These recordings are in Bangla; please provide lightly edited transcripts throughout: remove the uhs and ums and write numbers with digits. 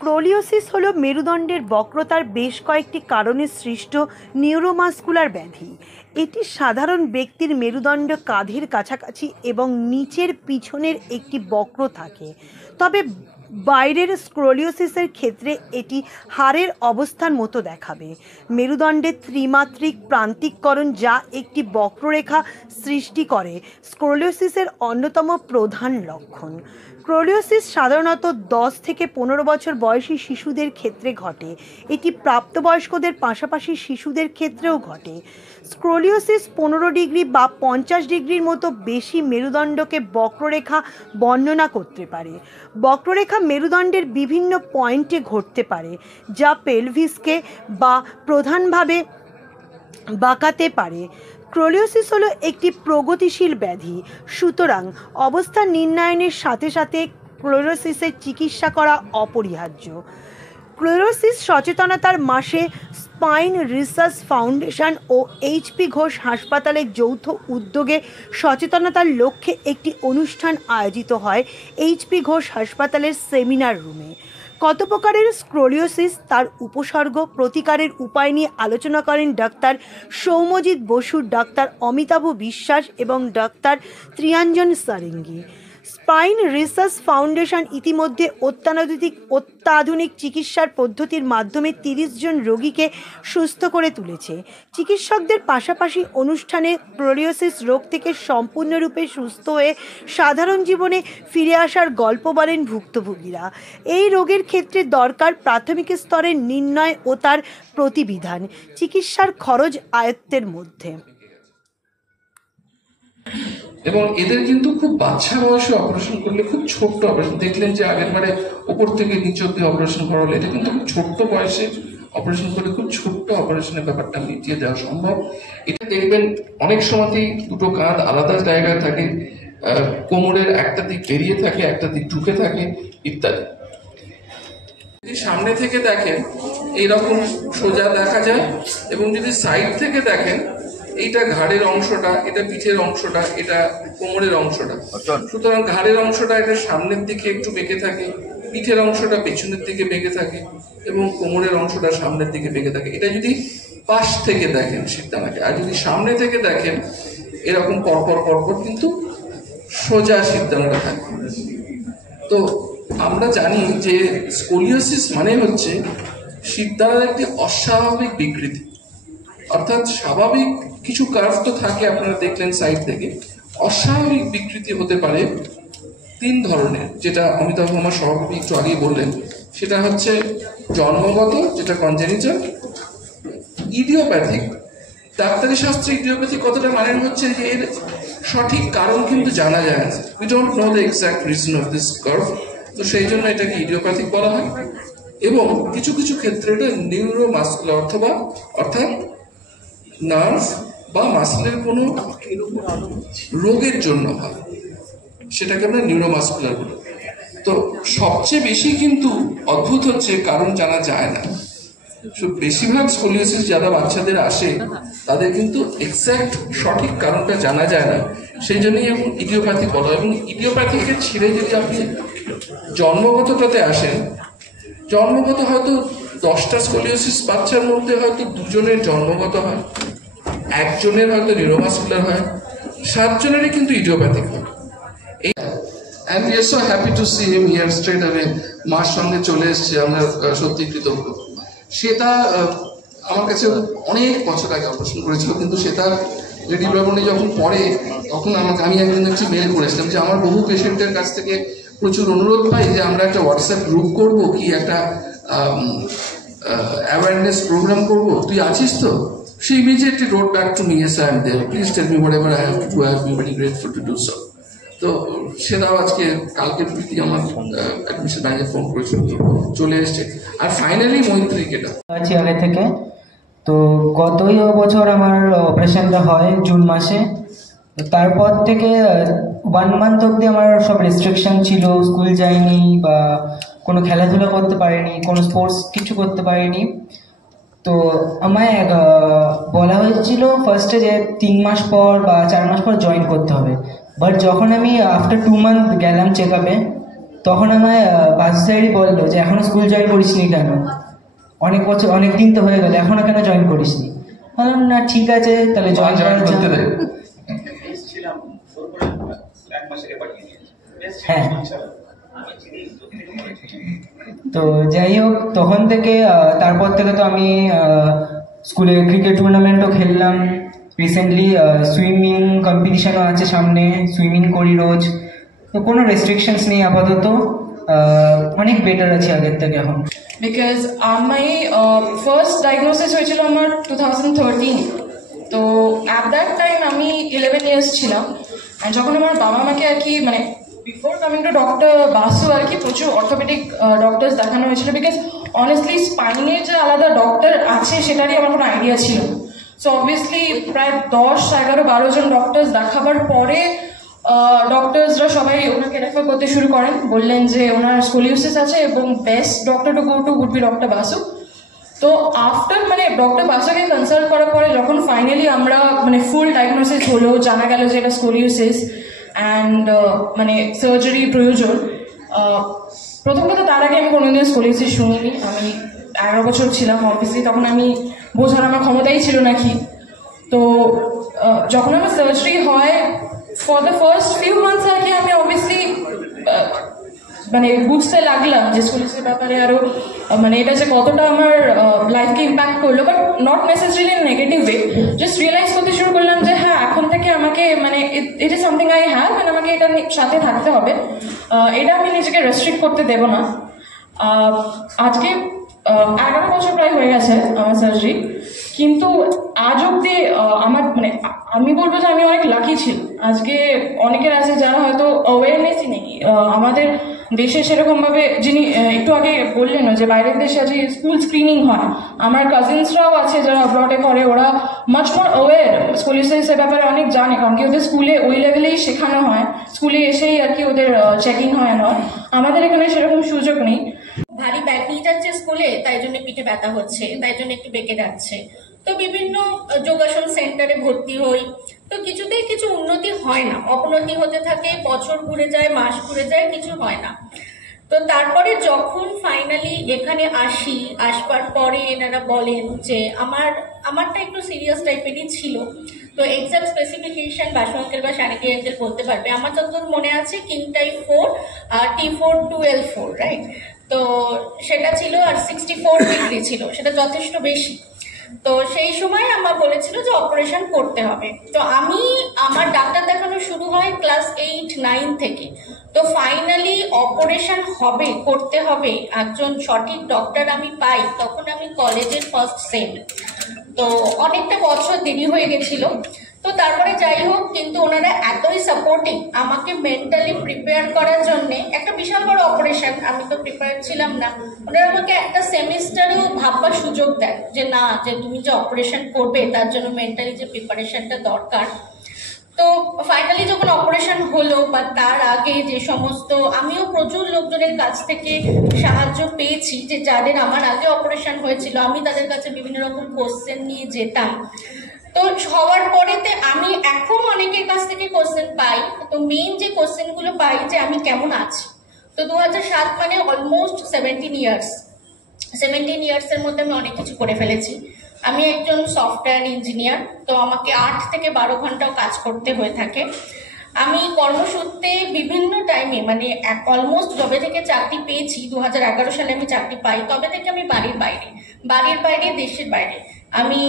স্ক্রোলিওসিস হলো মেরুদণ্ডের বক্রতার বেশ কয়েকটি কারণে সৃষ্ট নিউরোমাস্কুলার ব্যাধি। এটি সাধারণ ব্যক্তির মেরুদণ্ড কাঁধের কাছাকাছি এবং নিচের পিছনের একটি বক্র থাকে, তবে বাইরের স্ক্রোলিওসিসের ক্ষেত্রে এটি হাড়ের অবস্থান মতো দেখাবে। মেরুদণ্ডের ত্রিমাত্রিক প্রান্তিককরণ যা একটি বক্ররেখা সৃষ্টি করে স্ক্রোলিওসিসের অন্যতম প্রধান লক্ষণ। স্ক্রোলিওসিস সাধারণত 10 থেকে 15 বছর বয়সী শিশুদের ক্ষেত্রে ঘটে। এটি প্রাপ্তবয়স্কদের পাশাপাশি শিশুদের ক্ষেত্রেও ঘটে। স্ক্রোলিওসিস 15 ডিগ্রি বা 50 ডিগ্রির মতো বেশি মেরুদণ্ডকে বক্ররেখা বর্ণনা করতে পারে। বক্ররেখা মেরুদণ্ডের বিভিন্ন পয়েন্টে ঘটতে পারে, যা পেলভিসকে বা প্রধানভাবে বাঁকাতে পারে। স্ক্রোলিওসিস হলো একটি প্রগতিশীল ব্যাধি, সুতরাং অবস্থা নির্ণয়ের সাথে সাথে স্ক্লেরোসিসের চিকিৎসা করা অপরিহার্য। স্ক্লেরোসিস সচেতনতার মাসে স্পাইন রিসার্চ ফাউন্ডেশন ও এইচপি ঘোষ হাসপাতালের যৌথ উদ্যোগে সচেতনতার লক্ষ্যে একটি অনুষ্ঠান আয়োজিত হয় এইচপি ঘোষ হাসপাতালের সেমিনার রুমে। কত প্রকারের স্ক্রোলিওসিস, তার উপসর্গ, প্রতিকারের উপায় নিয়ে আলোচনা করেন ডাক্তার সৌম্যজিৎ বসু, ডাক্তার অমিতাভ বিশ্বাস এবং ডাক্তার Triyanjan Sarangi. Spine research foundation ইতিমধ্যে অত্যাধুনিক চিকিৎসার পদ্ধতির মাধ্যমে 30 জন রোগীকে সুস্থ করে তুলেছে। চিকিৎসকদের পাশাপাশি অনুষ্ঠানে স্ক্লেরোসিস রোগ থেকে সম্পূর্ণরূপে সুস্থ হয়ে সাধারণ জীবনে ফিরে আসার গল্প বলেন ভুক্তভোগীরা। এই রোগের ক্ষেত্রে দরকার প্রাথমিক স্তরের নির্ণয় ও তার প্রতিবিধান, চিকিৎসার খরচ আয়ত্তের মধ্যে। এবং এদের কিন্তু খুব বাচ্চা বয়সে অপারেশন করলে, খুব ছোট্ট অপারেশন, দেখলেন যে আগের বারে উপর থেকে নিচ অব্দি অপারেশন করা হলো, এটা কিন্তু খুব ছোট্ট বয়সে অপারেশন করলে খুব ছোট্ট অপারেশনের ব্যাপারটা মিটিয়ে দেওয়া সম্ভব। এটা দেখবেন অনেক সময়তেই দুটো কাঁধ আলাদা জায়গায় থাকে, কোমরের একটা দিক বেরিয়ে থাকে, একটা দিক ঢুকে থাকে ইত্যাদি। যদি সামনে থেকে দেখেন এইরকম সোজা দেখা যায়, এবং যদি সাইড থেকে দেখেন এইটা ঘাড়ের অংশটা, এটা পিঠের অংশটা, এটা কোমরের অংশটা। সুতরাং ঘাড়ের অংশটা এটা সামনের দিকে একটু বেঁকে থাকে, পিঠের অংশটা পেছনের দিকে বেঁকে থাকে এবং কোমরের অংশটা সামনের দিকে বেঁকে থাকে। এটা যদি পাশ থেকে দেখেন সিদ্ধানাকে, আর যদি সামনে থেকে দেখেন এরকম পরপর পরপর কিন্তু সোজা সিদ্ধানাটা থাকে। তো আমরা জানি যে স্কোলিওসিস মানে হচ্ছে সিদ্ধানার একটি অস্বাভাবিক বিকৃতি, অর্থাৎ স্বাভাবিক কিছু কার্ভ তো থাকে, আপনারা দেখলেন সাইড থেকে। অস্বাভাবিক বিকৃতি হতে পারে 3 ধরনের, যেটা অমিতাভ আমার সভাপতি একটু আগেই বললেন। সেটা হচ্ছে জন্মগত, যেটা কনজেনিটাল, ইডিওপ্যাথিক। ডাক্তারি শাস্ত্রে ইডিওপ্যাথিক কতটা মানে হচ্ছে যে এর সঠিক কারণ কিন্তু জানা যায় না, we don't know the exact reason of this curve, তো সেই জন্য এটাকে ইডিওপ্যাথিক বলা হয়। এবং কিছু কিছু ক্ষেত্রে এটা নিউরোমাস্কুলার অর্থাৎ নার্ভ বা মাসলের কোনো রোগের জন্য হয়, সেটাকে আমরা নিউরোমাস্কুলার বলি। তো সবচেয়ে বেশি কিন্তু অদ্ভুত হচ্ছে কারণ জানা যায় না। বেশিরভাগ স্কোলিওসিস যারা বাচ্চাদের আসে তাদের কিন্তু এক্স্যাক্ট সঠিক কারণটা জানা যায় না, সেই জন্যই এখন ইডিওপ্যাথিক বলা হয়। এবং ইডিওপ্যাথিকের ছেড়ে যদি আপনি জন্মগতটাতে আসেন, জন্মগত হয়তো 10টা স্কোলিওসিস বাচ্চার মধ্যে হয়তো 2 জনের জন্মগত হয়, 1 জনের হয়তো নিউরোমাস্কুলার হয়, 7 জনেরই কিন্তু ইডিওপ্যাথিক হয়। And we are so happy to see him here straight away. মার সঙ্গে চলে এসছে, আমরা সত্যি কৃতজ্ঞ। সেটা আমার কাছে অনেক বছর আগে অপারেশন করেছিল, কিন্তু সেটা লেডি ব্রাহ্মণী যখন পড়ে তখন আমি একদিন একটি মেল করেছিলাম যে আমার বহু পেশেন্টের কাছ থেকে প্রচুর অনুরোধ পাই যে আমরা একটা হোয়াটসঅ্যাপ গ্রুপ করবো, কি একটা অ্যাওয়ারনেস প্রোগ্রাম করবো, তুই আছিস তো? She immediately wrote back to me, yes, I am there. Please tell me whatever I have to do. I will be very grateful to do so. তো সেটাও আজকে কালকে প্রীতি আমার অ্যাডমিশন আগে ফোন করেছিল, চলে এসছে। আর ফাইনালি মৈত্রীক এটা আছি আগে থেকে। তো গতই বছর আমার অপারেশনটা হয় জুন মাসে। তারপর থেকে 1 মান্থ অবধি আমার সব রেস্ট্রিকশন ছিল, স্কুল যাইনি বা কোনো খেলাধুলা করতে পারিনি, কোনো স্পোর্টস কিছু করতে পারিনি। তো আমায় বলা হয়েছিল ফার্স্টে যে 3 মাস পর বা 4 মাস পর জয়েন করতে হবে। বাট যখন আমি আফটার 2 মান্থ গেলাম চেক আপে, তখন আমায় বাসু স্যারই বললো যে এখনো স্কুল জয়েন করিসনি কেন, অনেক বছর অনেক দিন তো হয়ে গেল, এখনো কেন জয়েন করিসনি? বললাম না ঠিক আছে তাহলে জয়েন করতে দেবে। হ্যাঁ। তো যাই হোক, তখন থেকে তারপর থেকে তো আমি স্কুলে ক্রিকেট টুর্নামেন্টও খেললাম। রিসেন্টলি সুইমিং কম্পিটিশনও আছে সামনে, সুইমিং করি রোজ। তো কোনো রেস্ট্রিকশনস নেই আপাতত, অনেক বেটার আছে আগের থেকে এখন। বিকজ আমি ফার্স্ট ডায়াগনোসিস হয়েছিল আমার 2013। তো অ্যাট দ্যাট টাইম আমি 11 ইয়ার্স ছিলাম। অ্যান্ড যখন আমার বাবা আমাকে আর কি মানে before coming to doctor Basu আর কি প্রচুর অর্থোপেডিক ডক্টরস দেখানো হয়েছিল, বিকজ অনেস্টলি স্পাইনের যে আলাদা ডক্টর আছে সেটারই আমার কোনো আইডিয়া ছিল। সো অবভিয়াসলি প্রায় 10, 11, 12 জন ডক্টরস দেখাবার পরে ডক্টরসরা সবাই ওনাকে রেফার করতে শুরু করেন, বললেন যে ওনার স্কোলিওসিস আছে এবং best doctor to go to would be doctor Basu. তো আফটার মানে ডক্টর বাসুকে কনসাল্ট করার পরে যখন ফাইনালি আমরা মানে ফুল ডায়াগনোসিস হলো, জানা গেল যে এটা স্কোলিওসিস অ্যান্ড মানে সার্জারি প্রয়োজন। প্রথম কথা তার আগে আমি কোনোদিন স্কোলিওসিস শুনিনি। আমি 11 বছর ছিলাম, অবভিয়াসলি তখন আমি বোঝার আমার ক্ষমতাই ছিল নাকি। তো যখন আমার সার্জারি হয় for the first few months আর কি আমি অবভিয়াসলি মানে বুঝতে লাগলাম যে স্কোলিওসিসের ব্যাপারে আরও মানে এটা যে কতটা আমার লাইফকে ইম্প্যাক্ট করলো, but not necessarily in negative way. Just realise করতে শুরু করলাম যে হ্যাঁ এখন থেকে আমাকে মানে it is something I have, মানে আমাকে এটার সাথে থাকতে হবে, এটা আমি নিজেকে রেস্ট্রিক্ট করতে দেবো না। আজকে 11 বছর প্রায় হয়ে গেছে আমার সার্জারি, কিন্তু আজ অব্দি আমার মানে আমি বলবো যে আমি অনেক লাকি ছিল। আজকে অনেকের আছে যারা হয়তো অ্যাওয়ারনেসই নেই আমাদের দেশে সেরকমভাবে, যিনি একটু আগে বললেন যে বাইরের দেশে আজ স্কুল স্ক্রিনিং হয়, আমার কাজিনসরাও আছে যারা অ্যাব্রডে করে, ওরা মাচ মোর অ্যাওয়ার স্কোলিওসিসের ব্যাপারে অনেক জানে, কারণ কি ওদের স্কুলে ওই লেভেলেই শেখানো হয়, স্কুলে এসেই আর কি ওদের চেকিং হয় না। আমাদের এখানে সেরকম সুযোগ নেই। ভারী ব্যাগ নিয়ে যাচ্ছে স্কুলে, তাই জন্য পিঠে ব্যথা হচ্ছে, তাই জন্য একটু বেঁকে যাচ্ছে। তো বিভিন্ন যোগাসন সেন্টারে ভর্তি হই, তো কিছুতেই কিছু উন্নতি হয় না, অবনতি হতে থাকে, বছর ঘুরে যায়, মাস ঘুরে যায়, কিছু হয় না। তো তারপরে যখন ফাইনালি এখানে আসবার পরে এনারা বলেন যে আমারটা একটু সিরিয়াস টাইপেরই ছিল। তো এক্সাক্ট স্পেসিফিকেশন বাসু আঙ্কেল বা শানিকি আঙ্কেল বলতে পারবে। আমার যতদূর মনে আছে কিং টাইপ 4 আর T4 12-4, রাইট? তো সেটা ছিল আর 64 ডিগ্রি ছিল, সেটা যথেষ্ট বেশি। তো সেই সময় আমার বলেছিল যে অপারেশন করতে হবে। তো আমার ডাক্তার দেখানো শুরু হয় ক্লাস 8-9 থেকে। তো ফাইনালি অপারেশন করতে হবে, একজন সঠিক ডক্টর আমি পাই তখন আমি কলেজের ফার্স্ট সেম। তো অনেকটা বছর দেরি হয়ে গেছিল। তো তারপরে যাই হোক, কিন্তু ওনারা এতই সাপোর্টিং আমাকে মেন্টালি প্রিপেয়ার করার জন্য, একটা বিশাল বড় অপারেশন, আমি তো প্রিপেয়ার ছিলাম না, ওনারা আমাকে একটা সেমিস্টারও ভাববার সুযোগ দেয় যে না, যে তুমি যে অপারেশন করবে তার জন্য মেন্টালি যে প্রিপারেশনটা দরকার। তো ফাইনালি যখন অপারেশন হলো বা তার আগে যে সমস্ত, আমিও প্রচুর লোকজনের কাছ থেকে সাহায্য পেয়েছি যে যাদের আমার আগে অপারেশন হয়েছিল, আমি তাদের কাছে বিভিন্ন রকম কোশ্চেন নিয়ে যেতাম। তো হওয়ার পরেতে আমি এখন অনেকের কাছ থেকে কোশ্চেন পাই। তো মেইন যে কোশ্চেনগুলো পাই যে আমি কেমন আছি। তো 2007 মানে অলমোস্ট 17 ইয়ার্সের মধ্যে আমি অনেক কিছু করে ফেলেছি। আমি একজন সফটওয়্যার ইঞ্জিনিয়ার, তো আমাকে 8 থেকে 12 ঘন্টাও কাজ করতে হয়ে থাকে। আমি কর্মসূত্রে বিভিন্ন টাইমে মানে অলমোস্ট যবে থেকে চাকরি পেয়েছি, 2011 সালে আমি চাকরি পাই, তবে থেকে আমি বাড়ির বাইরে দেশের বাইরে, আমি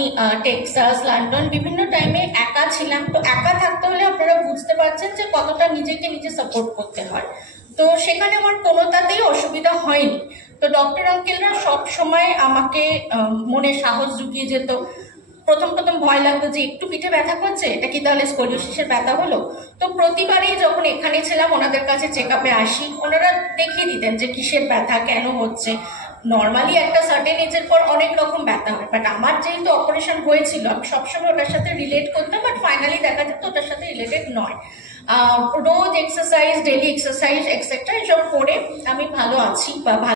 টেক্সাস, লন্ডন বিভিন্ন টাইমে একা ছিলাম। তো একা থাকতে হলে আপনারা বুঝতে পারছেন যে কতটা নিজেকে নিজে সাপোর্ট করতে হয়। তো সেখানে আমার কোনোটাতেই অসুবিধা হয়নি। তো ডক্টর আঙ্কেলরা সব সময় আমাকে মনে সাহস জুগিয়ে যেত। প্রথম ভয় লাগতো যে একটু পিঠে ব্যথা করছে, এটা কি তাহলে স্কোলিওসিসের ব্যথা হলো? তো প্রতিবারই যখন এখানে ছিলাম ওনাদের কাছে চেক আপে আসি, ওনারা দেখিয়ে দিতেন যে কিসের ব্যথা, কেন হচ্ছে। নর্মালি একটা সার্টেন এজের পর অনেক রকম ব্যথা হয়, বাট আমার যেহেতু অপারেশন হয়েছিল আমি সবসময় ওটার সাথে রিলেট করতাম, বাট ফাইনালি দেখা যেত ওটার সাথে রিলেটেড নয়। রোজ এক্সারসাইজ, ডেলি এক্সারসাইজ এক্সেট্রা এসব করে আমি ভালো আছি বা